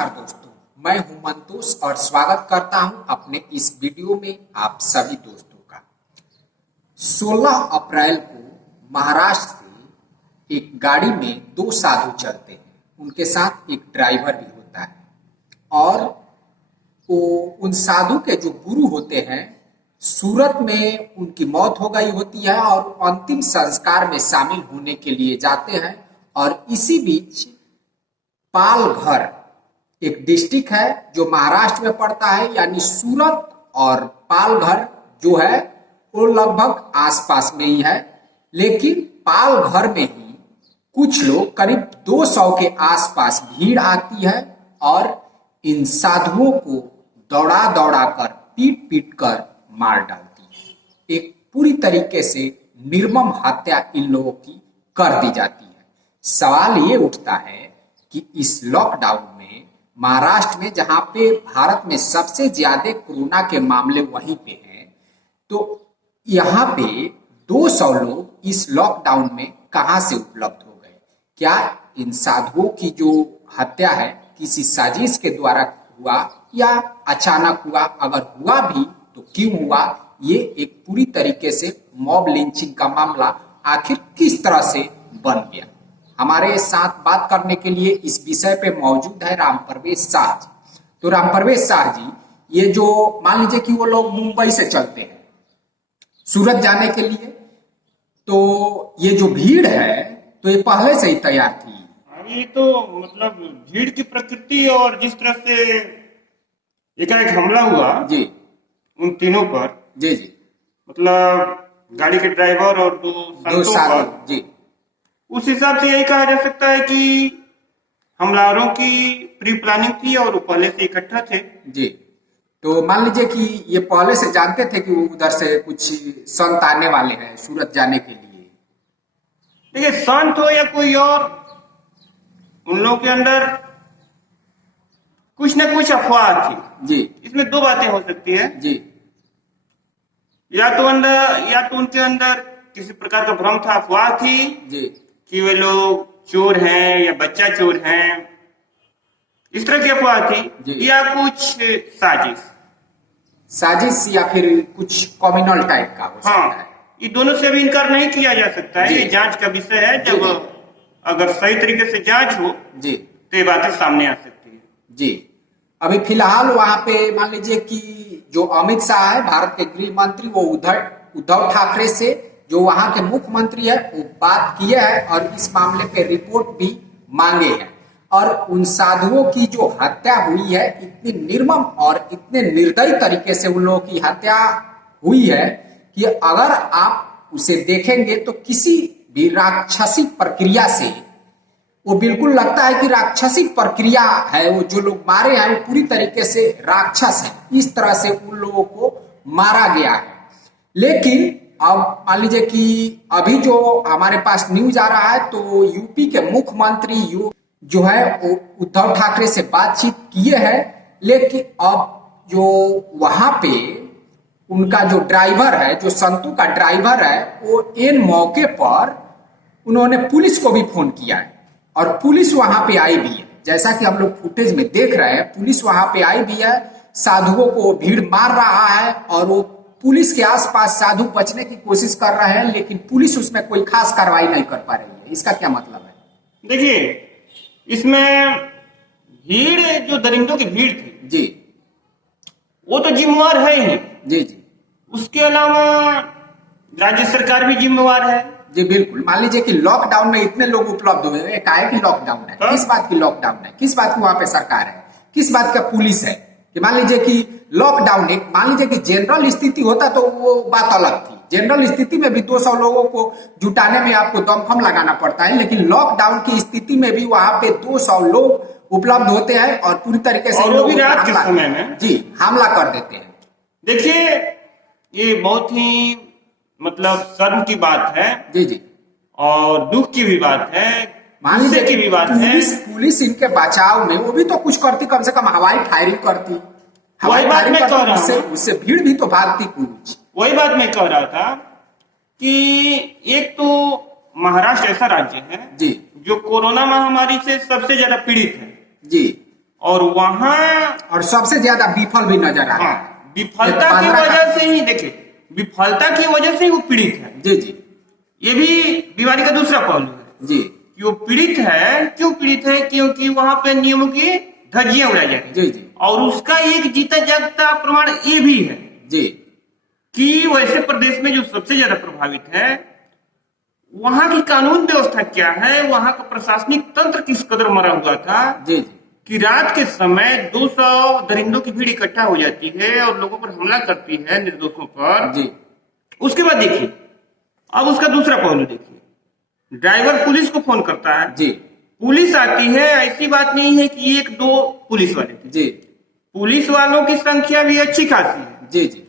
नमस्कार दोस्तों, मैं हूं मंतोष और स्वागत करता हूं अपने इस वीडियो में आप सभी दोस्तों का। 16 अप्रैल को महाराष्ट्र से एक गाड़ी में दो साधु चलते हैं, उनके साथ एक ड्राइवर भी होता है और वो उन साधु के जो गुरु होते हैं सूरत में उनकी मौत हो गई होती है और अंतिम संस्कार में शामिल होने के लिए जाते हैं। और इसी बीच पालघर एक डिस्ट्रिक्ट है जो महाराष्ट्र में पड़ता है, यानी सूरत और पालघर जो है वो लगभग आसपास में ही है। लेकिन पालघर में ही कुछ लोग करीब 200 के आसपास भीड़ आती है और इन साधुओं को दौड़ा दौड़ा कर पीट पीट कर मार डालती है। एक पूरी तरीके से निर्मम हत्या इन लोगों की कर दी जाती है। सवाल ये उठता है कि इस लॉकडाउन में महाराष्ट्र में, जहां पे भारत में सबसे ज्यादा कोरोना के मामले वहीं पे हैं, तो यहाँ पे 200 लोग इस लॉकडाउन में कहां से उपलब्ध हो गए? क्या इन साधुओं की जो हत्या है किसी साजिश के द्वारा हुआ या अचानक हुआ? अगर हुआ भी तो क्यों हुआ? ये एक पूरी तरीके से मॉब लिंचिंग का मामला आखिर किस तरह से बन गया? हमारे साथ बात करने के लिए इस विषय पे मौजूद है राम प्रवेश शाह जी। तो राम प्रवेश शाह जी, ये जो मान लीजिए कि वो लोग मुंबई से चलते हैं सूरत जाने के लिए, तो ये जो भीड़ है तो ये पहले से ही तैयार थी? ये तो मतलब भीड़ की प्रकृति और जिस तरह से एक हमला हुआ जी उन तीनों पर, जी जी, मतलब गाड़ी के ड्राइवर और दो संतों साधु पर, जी, उस हिसाब से यही कहा जा सकता है कि हमलावरों की प्री प्लानिंग थी और वो पहले से इकट्ठा थे जी। तो मान लीजिए कि ये पहले से जानते थे कि वो उधर से कुछ संत आने वाले हैं सूरत जाने के लिए? देखिए, संत हो या कोई और, उन लोगों के अंदर कुछ न कुछ अफवाह थी जी। इसमें दो बातें हो सकती है जी या तो उनके अंदर किसी प्रकार का भ्रम था, अफवाह थी जी कि वे लोग चोर हैं या बच्चा चोर हैं, इस तरह की अफवाह थी, या कुछ साजिश या फिर कुछ कम्युनल टाइप का हो सकता है। ये दोनों से भी इनकार नहीं किया जा सकता है। ये जांच का विषय है। जब अगर सही तरीके से जांच हो जी तो ये बातें सामने आ सकती है जी। अभी फिलहाल वहां पे मान लीजिए कि जो अमित शाह है भारत के गृह मंत्री, वो उद्धव ठाकरे से जो वहां के मुख्यमंत्री है वो बात किए हैं और इस मामले पे रिपोर्ट भी मांगे हैं। और उन साधुओं की जो हत्या हुई है, इतनी निर्मम और इतने निर्दयी तरीके से उन लोगों की हत्या हुई है कि अगर आप उसे देखेंगे तो किसी भी राक्षसी प्रक्रिया से वो बिल्कुल लगता है कि राक्षसी प्रक्रिया है। वो जो लोग मारे हैं वो पूरी तरीके से राक्षस है, इस तरह से उन लोगों को मारा गया है। लेकिन अब मान लीजिए कि अभी जो हमारे पास न्यूज आ रहा है तो यूपी के मुख्यमंत्री जो है वो उद्धव ठाकरे से बातचीत किए हैं, लेकिन अब जो वहां पे उनका जो ड्राइवर है, जो संतू का ड्राइवर है, वो इन मौके पर उन्होंने पुलिस को भी फोन किया है और पुलिस वहां पे आई भी है। जैसा कि हम लोग फुटेज में देख रहे हैं, पुलिस वहां पे आई भी है, साधुओं को भीड़ मार रहा है और वो पुलिस के आसपास साधु बचने की कोशिश कर रहे हैं, लेकिन पुलिस उसमें कोई खास कार्रवाई नहीं कर पा रही है। इसका क्या मतलब है? देखिए, इसमें भीड़, जो दरिंदों की भीड़ थी जी, वो तो जिम्मेवार है ही जी जी। उसके अलावा राज्य सरकार भी जिम्मेवार है जी बिल्कुल। मान लीजिए कि लॉकडाउन में इतने लोग उपलब्ध हुए हैं, काहे की लॉकडाउन है? किस बात की लॉकडाउन है? किस बात की वहां पे सरकार है? किस बात का पुलिस है? कि मान लीजिए कि लॉकडाउन है, मान लीजिए कि जनरल स्थिति होता तो वो बात अलग थी। जनरल स्थिति में भी 200 लोगों को जुटाने में आपको दमखम लगाना पड़ता है, लेकिन लॉकडाउन की स्थिति में भी वहां पे 200 लोग उपलब्ध होते हैं और पूरी तरीके से और भी रात के समय में जी हमला कर देते हैं। देखिए, ये बहुत ही मतलब शर्म की बात है जी जी, और दुख की भी बात है, मान लीजिए की भी बात पुलिस इनके बचाव में वो भी तो कुछ करती, कम से कम हवाई फायरिंग करती। वही बात मैं कह रहा हूं, उससे भीड़ भी तो भागती कुछ। वही बात मैं कह रहा था कि एक तो महाराष्ट्र ऐसा राज्य है जी जो कोरोना महामारी से सबसे ज्यादा पीड़ित है जी, और वहां और सबसे ज्यादा विफल भी नजर आ रहा है। विफलता की वजह से ही देखिए, विफलता की वजह से ही वो पीड़ित है। जी जी ये भी बीमारी का दूसरा पहलू है जी कि वो पीड़ित है। क्यों पीड़ित है? क्योंकि वहां पे नियमों की धज्जियां उड़ाई जाती जी जी और उसका एक जीता जागता प्रमाण ये भी है जी कि वैसे प्रदेश में जो सबसे ज्यादा प्रभावित है वहां की कानून व्यवस्था क्या है, वहां का प्रशासनिक तंत्र किस कदर मरा हुआ था जी जी कि रात के समय 200 दरिंदों की भीड़ इकट्ठा हो जाती है और लोगों पर हमला करती है, निर्दोषों पर। जी उसके बाद देखिए, अब उसका दूसरा पहलू देखिए, ड्राइवर पुलिस को फोन करता है, जी पुलिस आती है। ऐसी बात नहीं है कि एक दो पुलिस वाले थे, जी पुलिस वालों की संख्या भी अच्छी खासी है। जी जी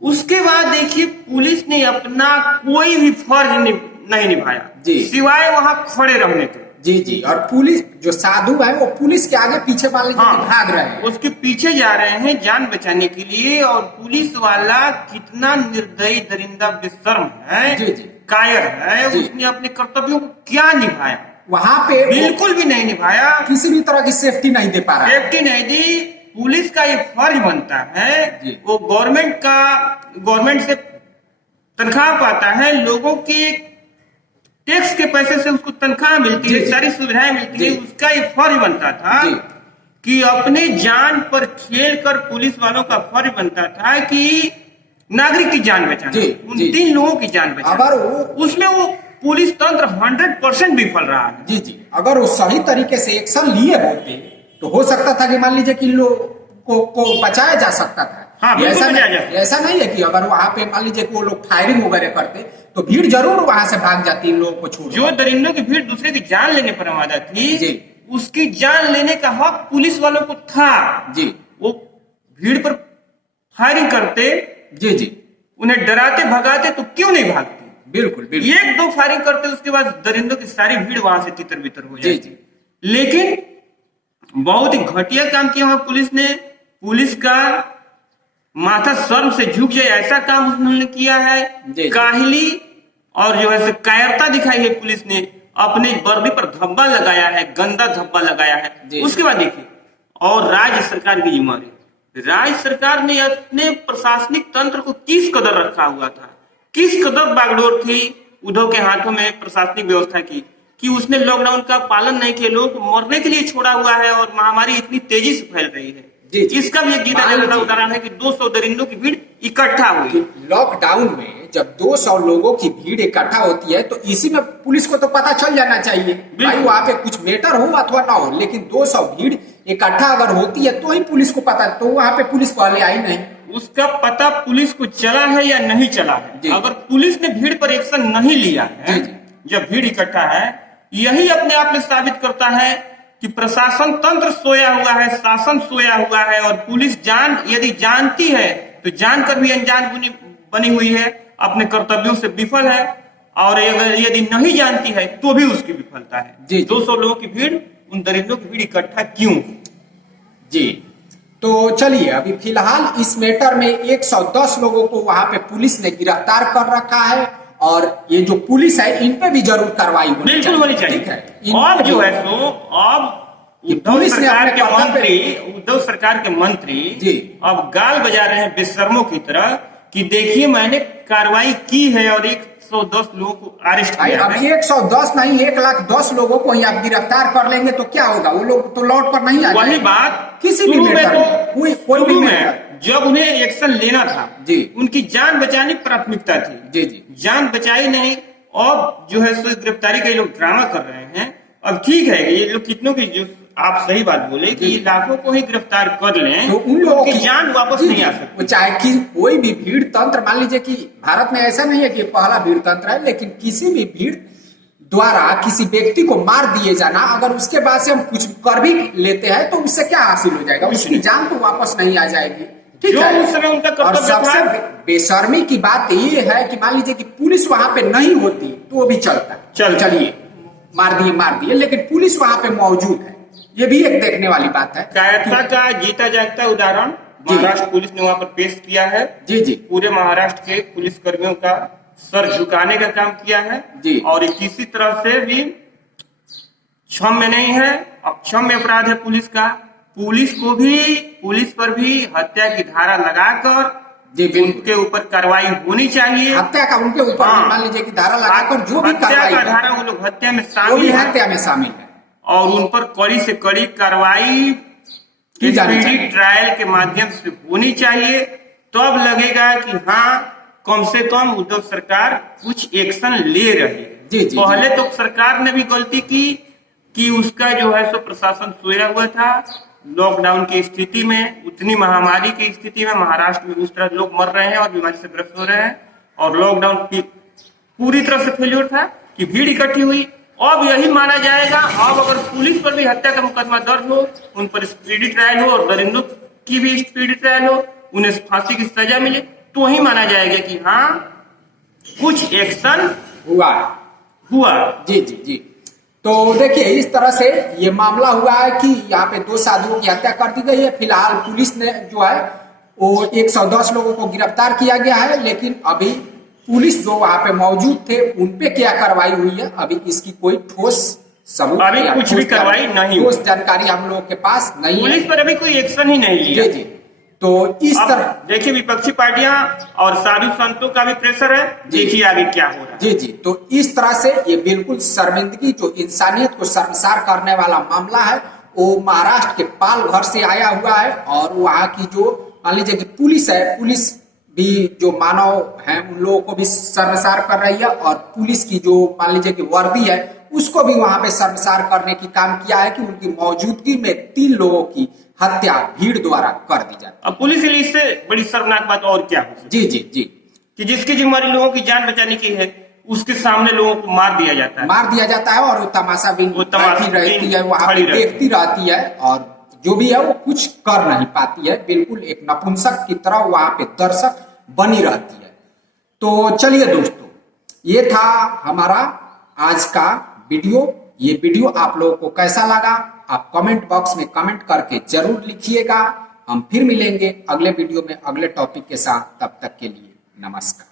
उसके बाद देखिए, पुलिस ने अपना कोई भी फर्ज नहीं निभाया जी। सिवाय वहां खड़े रहने के। जी जी और पुलिस जो साधु है वो पुलिस के आगे पीछे मान लीजिए कि भाग रहे हैं। उसके पीछे जा रहे हैं जान बचाने के लिए। और पुलिस वाला कितना निर्दयी, दरिंदा, बेशर्म है, जी जी कायर है, जी। उसने अपने कर्तव्यों को क्या निभाया? वहां पे बिल्कुल भी नहीं निभाया। किसी भी तरह की सेफ्टी नहीं दे पा रहा है। सेफ्टी नहीं दी। पुलिस का ये फर्ज बनता है, जी। वो गवर्नमेंट से तनख्वाह पाता है, लोगों की टैक्स के पैसे से उसको तनख्वाह मिलती जी, है, जी। सारी सुविधाएं मिलती है। जी। उसका ये फर्ज बनता था जी। कि अपने जान पर खेल कर पुलिस वालों का फर्ज बनता था कि नागरिक की जान बचाना, जी, उन जी। 3 लोगों की जान बचाना। अगर वो उसमें वो पुलिस तंत्र 100% विफल रहा है। जी जी अगर वो सही तरीके से एक्शन लिए होते तो हो सकता था कि मान लीजिए कि इन लोग को बचाया जा सकता था। हाँ, बिल्कुल ऐसा बचाया नहीं, जा सकता। ऐसा नहीं है कि अगर वहां पे मान लीजिए कि वो लोग फायरिंग वगैरह करते तो भीड़ जरूर वहां से भाग जाती इन लोगों को छोड़। जो दरिंदों की भीड़ दूसरे की जान लेने पर आमादा थी, जी। उसकी जान लेने का हक पुलिस वालों को था। जी वो भीड़ पर फायरिंग करते, जी जी उन्हें डराते भगाते तो क्यों नहीं भागते? बिल्कुल बिल्कुल। 1-2 फायरिंग करते, उसके बाद दरिंदों की सारी भीड़ वहां से तितर बितर हो जी जाती। जी लेकिन बहुत ही घटिया काम किया वहां पुलिस ने। पुलिस का माथा शर्म से झुक जाए ऐसा काम उन्होंने किया है। जी। काहिली और जो है कायरता दिखाई है पुलिस ने। अपनी वर्दी पर धब्बा लगाया है, गंदा धब्बा लगाया जी। है। उसके बाद देखिए, और राज्य सरकार की जिम्मेदारी, राज्य सरकार ने अपने प्रशासनिक तंत्र को किस कदर रखा हुआ था, किस कदर बागडोर थी उद्धव के हाथों में प्रशासनिक व्यवस्था की कि उसने लॉकडाउन का पालन नहीं किया, लोगों को मरने के लिए छोड़ा हुआ है और महामारी इतनी तेजी से फैल रही है। जी, जी। इसका भी एक गीता जगता उदाहरण है कि 200 दरिंदों की भीड़ इकट्ठा हुई। लॉकडाउन में जब 200 लोगों की भीड़ इकट्ठा होती है तो इसी में पुलिस को तो पता चल जाना चाहिए भाई वहां पे कुछ मैटर हो अथवा ना हो, लेकिन 200 भीड़ इकट्ठा अगर होती है तो ही पुलिस को पता, तो वहां पे पुलिस पहले आई नहीं। उसका पता पुलिस को चला है या नहीं चला है। अगर पुलिस ने भीड़ पर एक्शन नहीं लिया है, जब भीड़ इकट्ठा है, यही अपने आप में साबित करता है कि प्रशासन तंत्र सोया हुआ है, शासन सोया हुआ है और पुलिस यदि जानती है तो जानकर भी अनजान बनी हुई है, अपने कर्तव्यों से विफल है। और अगर यदि नहीं जानती है तो भी उसकी विफलता है। 200 लोगों की भीड़, उन दरिंदों की भीड़ इकट्ठा क्यों? जी तो चलिए, अभी फिलहाल इस मैटर में 110 लोगों को वहां पे पुलिस ने गिरफ्तार कर रखा है और ये जो पुलिस है इन पे भी जरूर कार्रवाई होनी चाहिए। ठीक है। अब जो है सो अब उद्धव सरकार के मंत्री जी अब गाल बजा रहे हैं बेशर्मों की तरह कि देखिए मैंने कार्रवाई की है और 110 लोगों को अरेस्ट किया है। अब 110 नहीं 110 लोगों को ही आप गिरफ्तार कर लेंगे तो क्या होगा? वो लोग तो लौट पर नहीं आएंगे। वही बात, किसी भी मैटर में कोई भी मैटर जब उन्हें एक्शन लेना था जी, उनकी जान बचानी प्राथमिकता थी। जी जी जान बचाई नहीं। अब जो है सो गिरफ्तारी के लोग ड्रामा कर रहे हैं। अब ठीक है, ये लोग कितनों की, जो आप सही बात बोले कि लाखों को ही गिरफ्तार कर लें तो उन लोगों की जान वापस नहीं आ सकती। चाहे कि कोई भी भीड़ तंत्र, मान लीजिए कि भारत में ऐसा नहीं है कि पहला भीड़ तंत्र है, लेकिन किसी भी भीड़ द्वारा किसी व्यक्ति को मार दिए जाना, अगर उसके बाद से हम कुछ कर भी लेते हैं तो उससे क्या हासिल हो जाएगा? उसकी जान तो वापस नहीं आ जाएगी। ठीक है। उस समय उनका और सबसे बेशर्मी की बात ये है कि मान लीजिए कि पुलिस वहां पे नहीं होती तो वो भी चलता, चलिए मार दिए, लेकिन पुलिस वहां पे मौजूद है, ये भी एक देखने वाली बात है। कायरता का जीता जागता उदाहरण महाराष्ट्र पुलिस ने वहां पर पेश किया है। जी जी पूरे महाराष्ट्र के पुलिस कर्मियों का सर झुकाने का काम किया है जी। और किसी तरह से भी क्षम्य नहीं है, अक्षम्य अपराध है पुलिस का। पुलिस पर भी हत्या की धारा लगाकर जी बिल्कुल उनके ऊपर कार्रवाई होनी चाहिए। हत्या का उनके ऊपर हाँ। मान लीजिए कि धारा लगाकर जो भी हत्या कार्रवाई का है, धारा वो लोग हत्या में वो शामिल भी है हत्या में शामिल है और उन पर कड़ी से कड़ी कार्रवाई की जानी स्पीडी चाहिए। ट्रायल के माध्यम से होनी चाहिए। तो अब लगेगा कि हाँ, कम से कम उद्धव सरकार कुछ एक्शन ले रही है। जी जी पहले जी। तो सरकार ने भी गलती की कि उसका जो है सो प्रशासन सोया हुआ था। लॉकडाउन की स्थिति में, उतनी महामारी की स्थिति में महाराष्ट्र में उस तरह लोग मर रहे हैं और बीमारी से ग्रस्त हो रहे हैं और लॉकडाउन की पूरी तरह से फेल्योर था कि भीड़ इकट्ठी हुई। अब यही माना जाएगा, अब अगर पुलिस पर भी हत्या का मुकदमा दर्ज हो, उन पर स्पीडी ट्रायल हो और दरिंदों की भी स्पीडी ट्रायल हो, उन्हें फांसी की सजा मिले, तो ही माना जाएगा कि हाँ कुछ एक्शन हुआ। जी जी जी। तो देखिए इस तरह से ये मामला हुआ है कि यहाँ पे 2 साधुओं की हत्या कर दी गई है। फिलहाल पुलिस ने जो है वो 110 लोगों को गिरफ्तार किया गया है, लेकिन अभी पुलिस जो वहां पे मौजूद थे उन पे क्या कार्रवाई हुई है अभी इसकी कोई ठोस सबूत, अभी कुछ भी कार्रवाई नहीं, ठोस जानकारी हम लोगों के पास नहीं है। पुलिस पर अभी कोई एक्शन ही नहीं लिया। जी जी। तो इस तरह देखिए विपक्षी पार्टियां और साधु संतों का भी प्रेशर है, देखिए आगे क्या हो रहा है। जी जी। तो इस तरह से ये बिल्कुल शर्मिंदगी, जो इंसानियत को शर्मसार करने वाला मामला है, वो महाराष्ट्र के पालघर से आया हुआ है और वहां की जो मान लीजिए कि पुलिस है, पुलिस भी जो मानव है उन लोगों को भी शर्मसार कर रही है और पुलिस की जो मान लीजिए कि वर्दी है उसको भी वहां पे शर्मसार करने की काम किया है कि उनकी मौजूदगी में 3 लोगों की हत्या भीड़ द्वारा कर दी जाती है। अब पुलिस के लिए इससे बड़ी शर्मनाक बात और क्या हो सकती जी जी जी। कि जिसकी जिम्मेदारी लोगों की जान बचाने की है उसके सामने लोगों को मार दिया जाता है, मार दिया जाता है और वो तमाशा भी बैठी रहती है, वहां पे खड़ी रहती देखती रहती है और जो भी है वो कुछ कर नहीं पाती है, बिल्कुल एक नपुंसक की तरह वहां पे दर्शक बनी रहती है। तो चलिए दोस्तों, ये था हमारा आज का वीडियो। ये वीडियो आप लोगों को कैसा लगा आप कमेंट बॉक्स में कमेंट करके जरूर लिखिएगा। हम फिर मिलेंगे अगले वीडियो में अगले टॉपिक के साथ, तब तक के लिए नमस्कार।